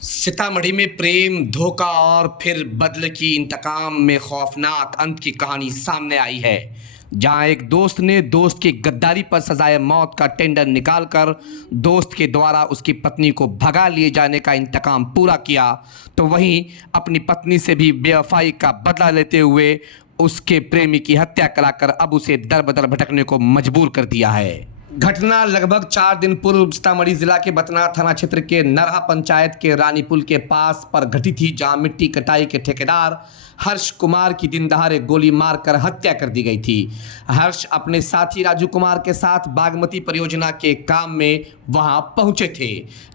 सीतामढ़ी में प्रेम, धोखा और फिर बदले की इंतकाम में खौफनाक अंत की कहानी सामने आई है। जहां एक दोस्त ने दोस्त की गद्दारी पर सजाए मौत का टेंडर निकालकर दोस्त के द्वारा उसकी पत्नी को भगा लिए जाने का इंतकाम पूरा किया, तो वहीं अपनी पत्नी से भी बेवफाई का बदला लेते हुए उसके प्रेमी की हत्या कराकर अब उसे दर बदर भटकने को मजबूर कर दिया है। घटना लगभग 4 दिन पूर्व सीतामढ़ी जिला के बतना थाना क्षेत्र के नरहा पंचायत के रानीपुल के पास पर घटी थी, जहां मिट्टी कटाई के ठेकेदार हर्ष कुमार की दिन दहाड़े गोली मारकर हत्या कर दी गई थी। हर्ष अपने साथी राजू कुमार के साथ बागमती परियोजना के काम में वहां पहुंचे थे,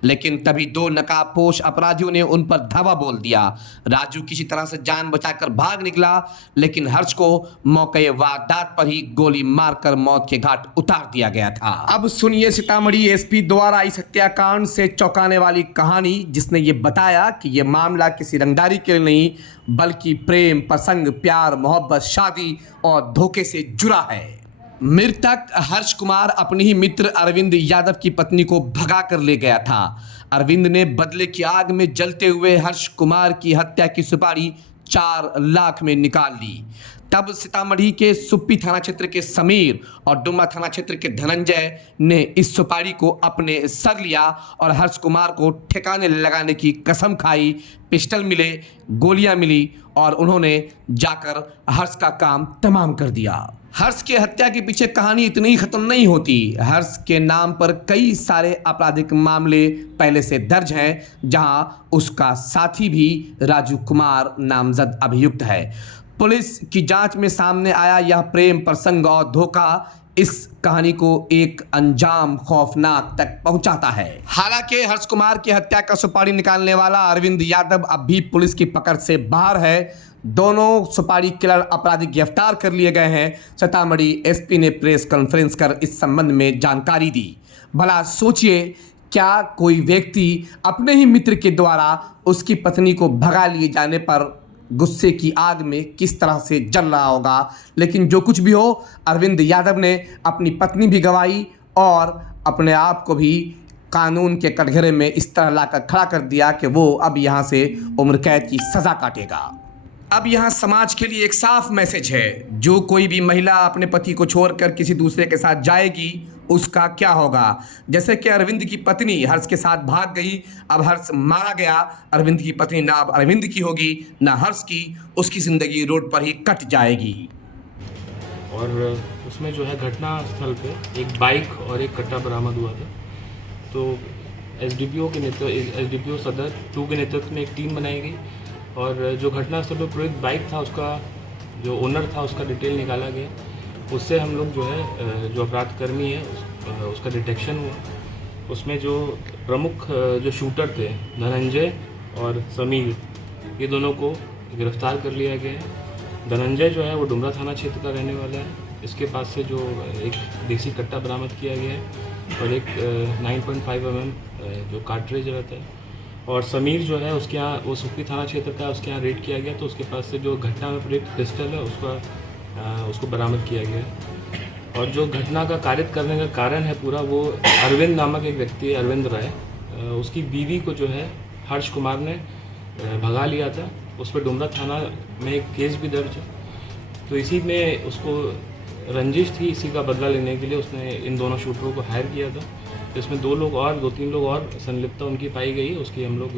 लेकिन तभी 2 नकाबपोश अपराधियों ने उन पर धावा बोल दिया। राजू किसी तरह से जान बचाकर भाग निकला, लेकिन हर्ष को मौके वारदात पर ही गोली मारकर मौत के घाट उतार दिया गया था। अब सुनिए सीतामढ़ी एसपी द्वारा इस हत्याकांड से चौंकाने वाली कहानी, जिसने ये बताया कि ये मामला किसी रंगदारी के लिए नहीं बल्कि प्रेम प्रसंग, प्यार, मोहब्बत, शादी और धोखे से जुड़ा है। मृतक हर्ष कुमार अपने ही मित्र अरविंद यादव की पत्नी को भगा कर ले गया था। अरविंद ने बदले की आग में जलते हुए हर्ष कुमार की हत्या की सुपारी 4 लाख में निकाल ली। तब सीतामढ़ी के सुप्पी थाना क्षेत्र के समीर और डुम्मा थाना क्षेत्र के धनंजय ने इस सुपारी को अपने सर लिया और हर्ष कुमार को ठिकाने लगाने की कसम खाई। पिस्टल मिले, गोलियां मिली और उन्होंने जाकर हर्ष का काम तमाम कर दिया। हर्ष के हत्या के पीछे कहानी इतनी ही खत्म नहीं होती। हर्ष के नाम पर कई सारे आपराधिक मामले पहले से दर्ज हैं, जहां उसका साथी भी राजू कुमार नामजद अभियुक्त है। पुलिस की जांच में सामने आया यह प्रेम प्रसंग और धोखा इस कहानी को एक अंजाम खौफनाक तक पहुंचाता है। हालांकि हर्ष कुमार की हत्या का सुपारी निकालने वाला अरविंद यादव अब भी पुलिस की पकड़ से बाहर है। दोनों सुपारी किलर अपराधी गिरफ्तार कर लिए गए हैं। सीतामढ़ी एसपी ने प्रेस कॉन्फ्रेंस कर इस संबंध में जानकारी दी। भला सोचिए, क्या कोई व्यक्ति अपने ही मित्र के द्वारा उसकी पत्नी को भगा लिए जाने पर गुस्से की आग में किस तरह से जल रहा होगा। लेकिन जो कुछ भी हो, अरविंद यादव ने अपनी पत्नी भी गंवाई और अपने आप को भी कानून के कटघरे में इस तरह लाकर खड़ा कर दिया कि वो अब यहाँ से उम्र कैद की सज़ा काटेगा। अब यहाँ समाज के लिए एक साफ मैसेज है, जो कोई भी महिला अपने पति को छोड़कर किसी दूसरे के साथ जाएगी उसका क्या होगा। जैसे कि अरविंद की पत्नी हर्ष के साथ भाग गई, अब हर्ष मारा गया। अरविंद की पत्नी ना अब अरविंद की होगी ना हर्ष की, उसकी ज़िंदगी रोड पर ही कट जाएगी। और उसमें जो है घटना स्थल पे एक बाइक और एक कट्टा बरामद हुआ था। तो एसडीपीओ सदर 2 के नेतृत्व में एक टीम बनाई गई और जो घटना स्थल पर प्रयुक्त बाइक था, उसका जो ओनर था उसका डिटेल निकाला गया। उससे हम लोग जो है जो अपराधकर्मी है उसका डिटेक्शन हुआ। उसमें जो प्रमुख जो शूटर थे धनंजय और समीर, ये दोनों को गिरफ्तार कर लिया गया है। धनंजय जो है वो डुमरा थाना क्षेत्र का रहने वाला है। इसके पास से जो एक देसी कट्टा बरामद किया गया है और एक 9.5 mm जो कार्ट्रिज रहता है। और समीर जो है उसके यहाँ वो सुप्पी थाना क्षेत्र का, उसके यहाँ रेड किया गया तो उसके पास से जो घटना में प्रयुक्त पिस्टल है उसको बरामद किया गया। और जो घटना का कारित करने का कारण है पूरा, वो अरविंद नामक एक व्यक्ति है, अरविंद राय, उसकी बीवी को जो है हर्ष कुमार ने भगा लिया था। उस पर डुमरा थाना में एक केस भी दर्ज है। तो इसी में उसको रंजिश थी, इसी का बदला लेने के लिए उसने इन दोनों शूटरों को हायर किया था। तो इसमें 2-3 लोग और संलिप्तता उनकी पाई गई। उसकी हम लोग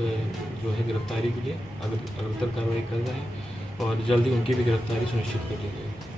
जो है गिरफ्तारी के लिए अग्रतर कार्रवाई कर रहे हैं और जल्दी उनकी भी गिरफ्तारी सुनिश्चित कर ली जाएगी।